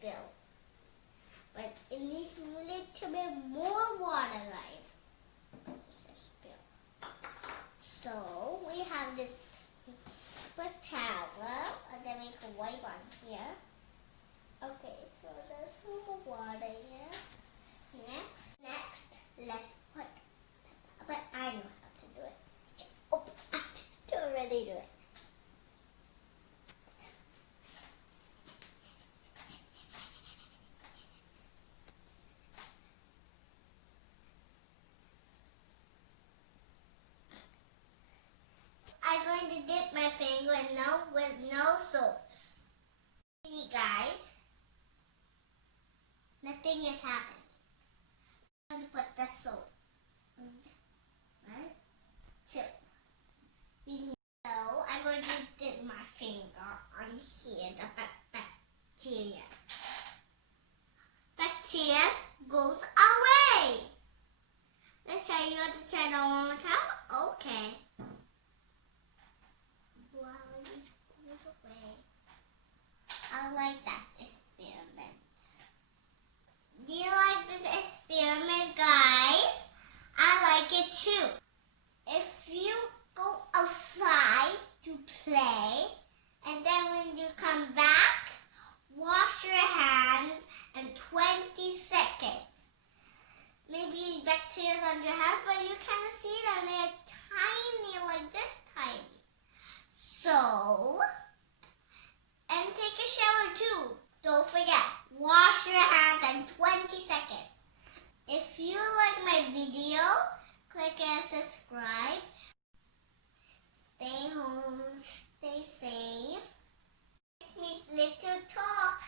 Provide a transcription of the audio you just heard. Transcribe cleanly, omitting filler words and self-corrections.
spill. But it needs a little bit more water, guys. This is spill. So we have this paper towel, and then we can wipe on here. Okay, so there's more water here. Next, let's put pepper. But I know how to do it. Oh, I already do it. I'm going to dip my finger with no soaps. See, guys, nothing is happening. I'm going to put the soap. 1, 2. So I'm going to dip my finger on here, the bacteria. Bacteria goes away. Let's show you the channel one more time. Okay. Wow, this goes away. I like that experiment. Do you like this experiment, guys? I like it too. If you go outside to play, and then when you come back, wash your hands in 20 seconds. Maybe bacteria on your hands, but you can't see them. They're tiny, like this tiny. So, and take a shower too. Don't forget, wash your hands in 20 seconds. If you like my video, click and subscribe. Stay home, stay safe. Miss Little Talk.